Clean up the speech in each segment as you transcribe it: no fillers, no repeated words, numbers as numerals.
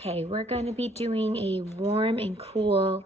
Okay, we're going to be doing a warm and cool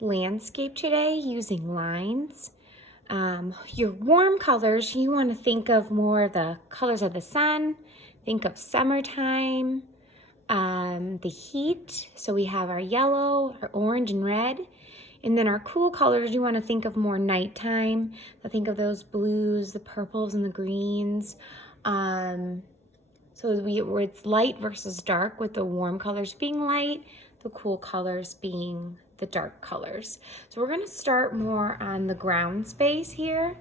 landscape today using lines. Your warm colors, you want to think of more of the colors of the sun. Think of summertime, the heat. So we have our yellow, our orange and red. And then our cool colors, you want to think of more nighttime. So think of those blues, the purples and the greens. So it's light versus dark, with the warm colors being light, the cool colors being the dark colors. So we're gonna start more on the ground space here.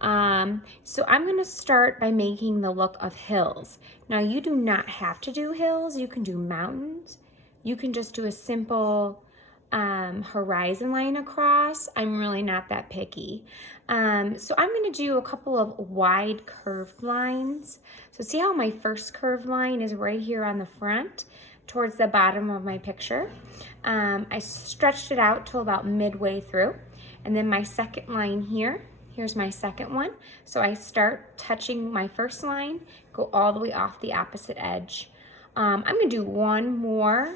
So I'm gonna start by making the look of hills. Now you do not have to do hills, you can do mountains. You can just do a simple horizon line across. I'm really not that picky. So I'm going to do a couple of wide curved lines. So see how my first curved line is right here on the front towards the bottom of my picture. I stretched it out till about midway through. And then my second line here, here's my second one. So I start touching my first line, go all the way off the opposite edge. I'm going to do one more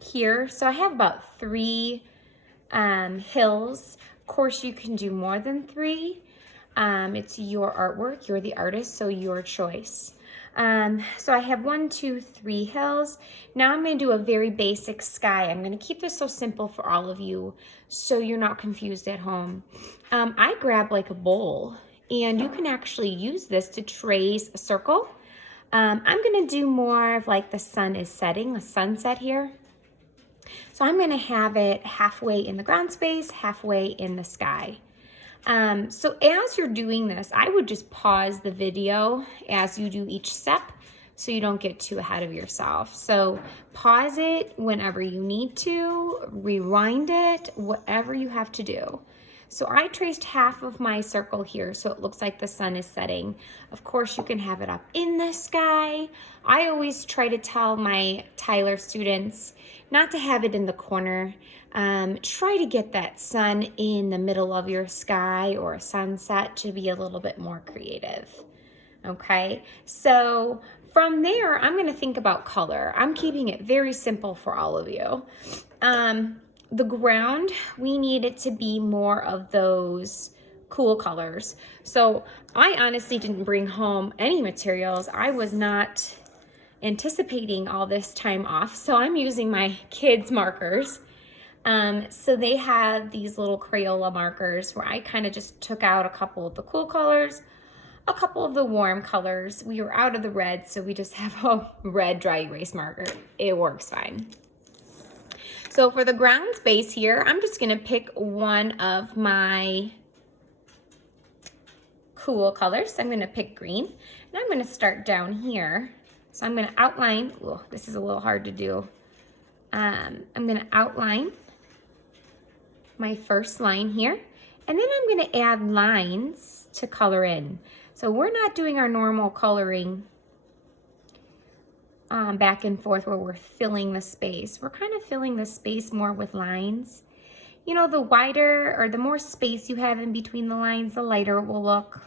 here. So I have about 3 hills. Of course, you can do more than 3. It's your artwork, you're the artist, so your choice. So I have 1, 2, 3 hills. Now I'm going to do a very basic sky. I'm going to keep this so simple for all of you so you're not confused at home. I grab like a bowl, and you can actually use this to trace a circle. I'm going to do more of like the sun is setting, a sunset here. So I'm going to have it halfway in the ground space, halfway in the sky. So as you're doing this, I would just pause the video as you do each step so you don't get too ahead of yourself. So pause it whenever you need to, rewind it, whatever you have to do. So I traced half of my circle here so it looks like the sun is setting. Of course, you can have it up in the sky. I always try to tell my Tyler students not to have it in the corner. Try to get that sun in the middle of your sky or a sunset to be a little bit more creative. Okay, so from there, I'm going to think about color. I'm keeping it very simple for all of you. The ground, we need it to be more of those cool colors. So I honestly didn't bring home any materials. I was not anticipating all this time off, so I'm using my kids' markers. So they have these little Crayola markers where I kind of just took out a couple of the cool colors, a couple of the warm colors. We were out of the red, so we just have a red dry erase marker. It works fine. So for the ground space here, I'm just gonna pick one of my cool colors. I'm gonna pick green, and I'm gonna start down here. So I'm gonna outline, oh, this is a little hard to do. I'm gonna outline my first line here, and then I'm gonna add lines to color in. So we're not doing our normal coloring back and forth where we're filling the space. We're kind of filling the space more with lines. You know, the wider or the more space you have in between the lines, the lighter it will look.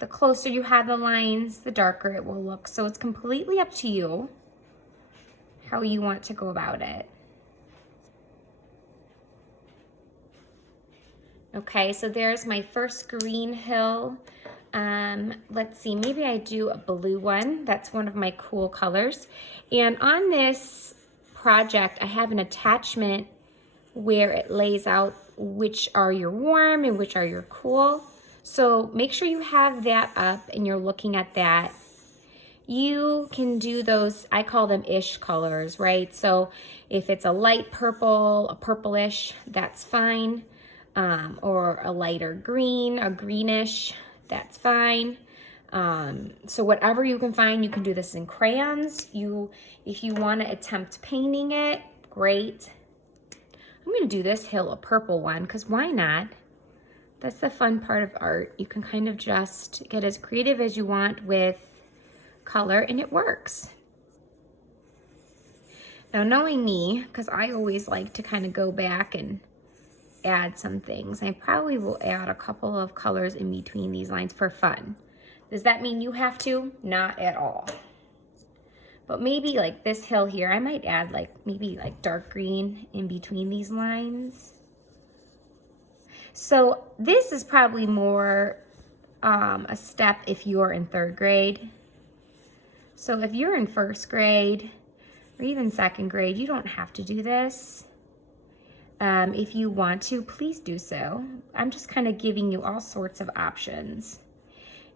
The closer you have the lines, the darker it will look. So it's completely up to you how you want to go about it. Okay, so there's my first green hill. Let's see, maybe I do a blue one. That's one of my cool colors. And on this project, I have an attachment where it lays out which are your warm and which are your cool. So make sure you have that up and you're looking at that. You can do those, I call them ish colors, right? So if it's a light purple, a purplish, that's fine. Or a lighter green, a greenish, that's fine. So whatever you can find, you can do this in crayons. If you want to attempt painting it, great. I'm going to do this hill a purple one because why not? That's the fun part of art. You can kind of just get as creative as you want with color, and it works. Now, knowing me, because I always like to kind of go back and add some things, I probably will add a couple of colors in between these lines for fun. Does that mean you have to? Not at all. But maybe like this hill here, I might add like maybe like dark green in between these lines. So this is probably more a step if you're in 3rd grade. So if you're in 1st grade or even 2nd grade, you don't have to do this. If you want to, please do so. I'm just kind of giving you all sorts of options.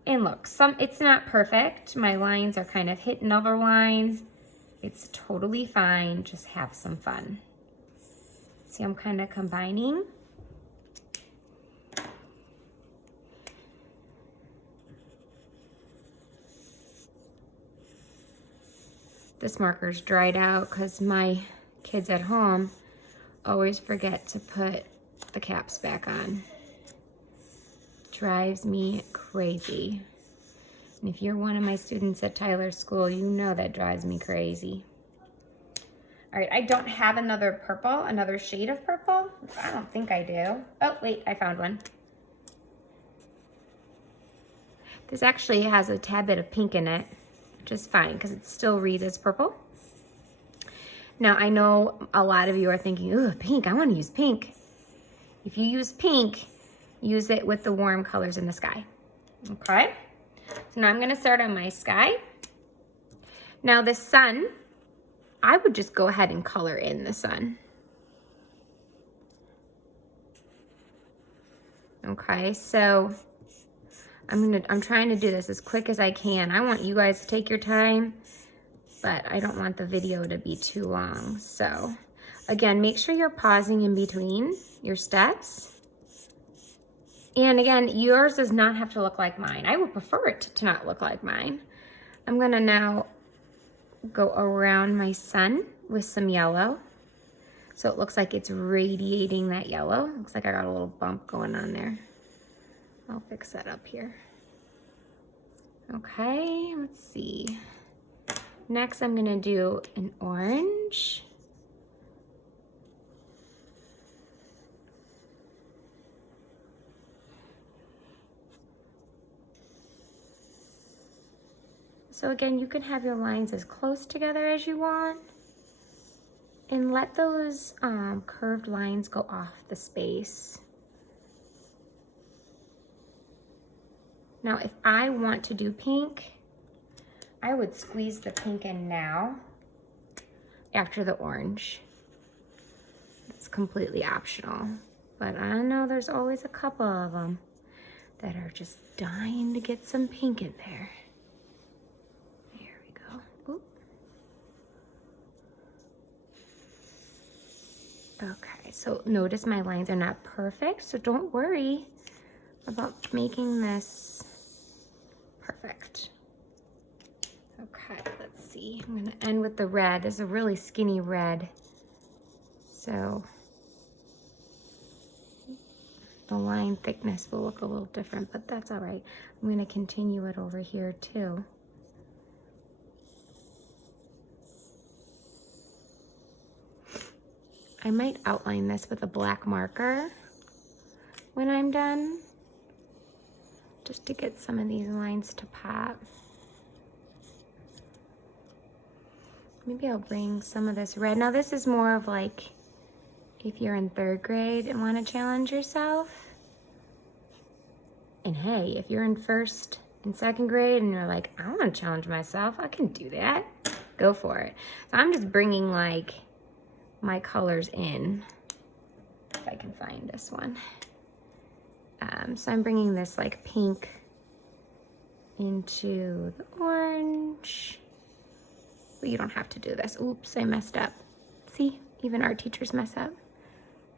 And look, it's not perfect. My lines are kind of hitting other lines. It's totally fine. Just have some fun. See, I'm kind of combining. This marker's dried out because my kids at home always forget to put the caps back on. Drives me crazy. And if you're one of my students at Tyler School, you know that drives me crazy. All right, I don't have another purple, another shade of purple. I don't think I do. Oh, wait, I found one. This actually has a tad bit of pink in it, which is fine because it still reads as purple. Now, I know a lot of you are thinking, ooh, pink, I want to use pink. If you use pink, use it with the warm colors in the sky. Okay? So now I'm going to start on my sky. Now the sun, I would just go ahead and color in the sun. Okay, so I'm trying to do this as quick as I can. I want you guys to take your time, but I don't want the video to be too long. So again, make sure you're pausing in between your steps. And again, yours does not have to look like mine. I would prefer it to not look like mine. I'm gonna now go around my sun with some yellow. So it looks like it's radiating that yellow. Looks like I got a little bump going on there. I'll fix that up here. Okay, let's see. Next, I'm gonna do an orange. So again, you can have your lines as close together as you want and let those curved lines go off the space. Now, if I want to do pink, I would squeeze the pink in now after the orange. It's completely optional, but I know there's always a couple of them that are just dying to get some pink in there. There we go. Oop. Okay, so notice my lines are not perfect, so don't worry about making this perfect. Okay, let's see. I'm gonna end with the red. There's a really skinny red. So the line thickness will look a little different, but that's all right. I'm gonna continue it over here too. I might outline this with a black marker when I'm done, just to get some of these lines to pop. Maybe I'll bring some of this red. Now this is more of like if you're in 3rd grade and want to challenge yourself. And hey, if you're in 1st and 2nd grade and you're like, I want to challenge myself, I can do that. Go for it. So I'm just bringing like my colors in, if I can find this one. So I'm bringing this like pink into the orange. But you don't have to do this. Oops, I messed up. See, even our teachers mess up.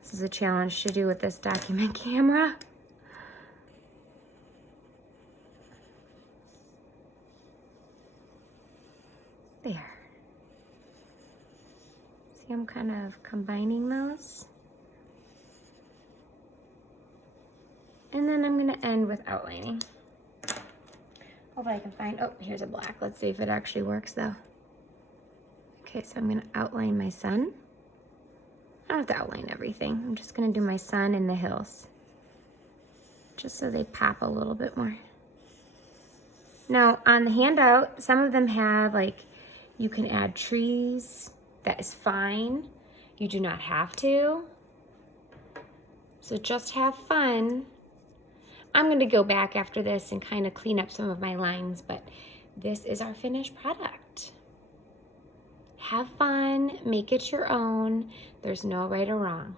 This is a challenge to do with this document camera. There. See, I'm kind of combining those. And then I'm gonna end with outlining. Hopefully I can find, oh, here's a black. Let's see if it actually works though. Okay, so I'm gonna outline my sun. I don't have to outline everything. I'm just gonna do my sun and the hills, just so they pop a little bit more. Now on the handout, some of them have like You can add trees. That is fine. You do not have to. So just have fun. I'm going to go back after this and kind of clean up some of my lines, but this is our finished product. Have fun, make it your own. There's no right or wrong.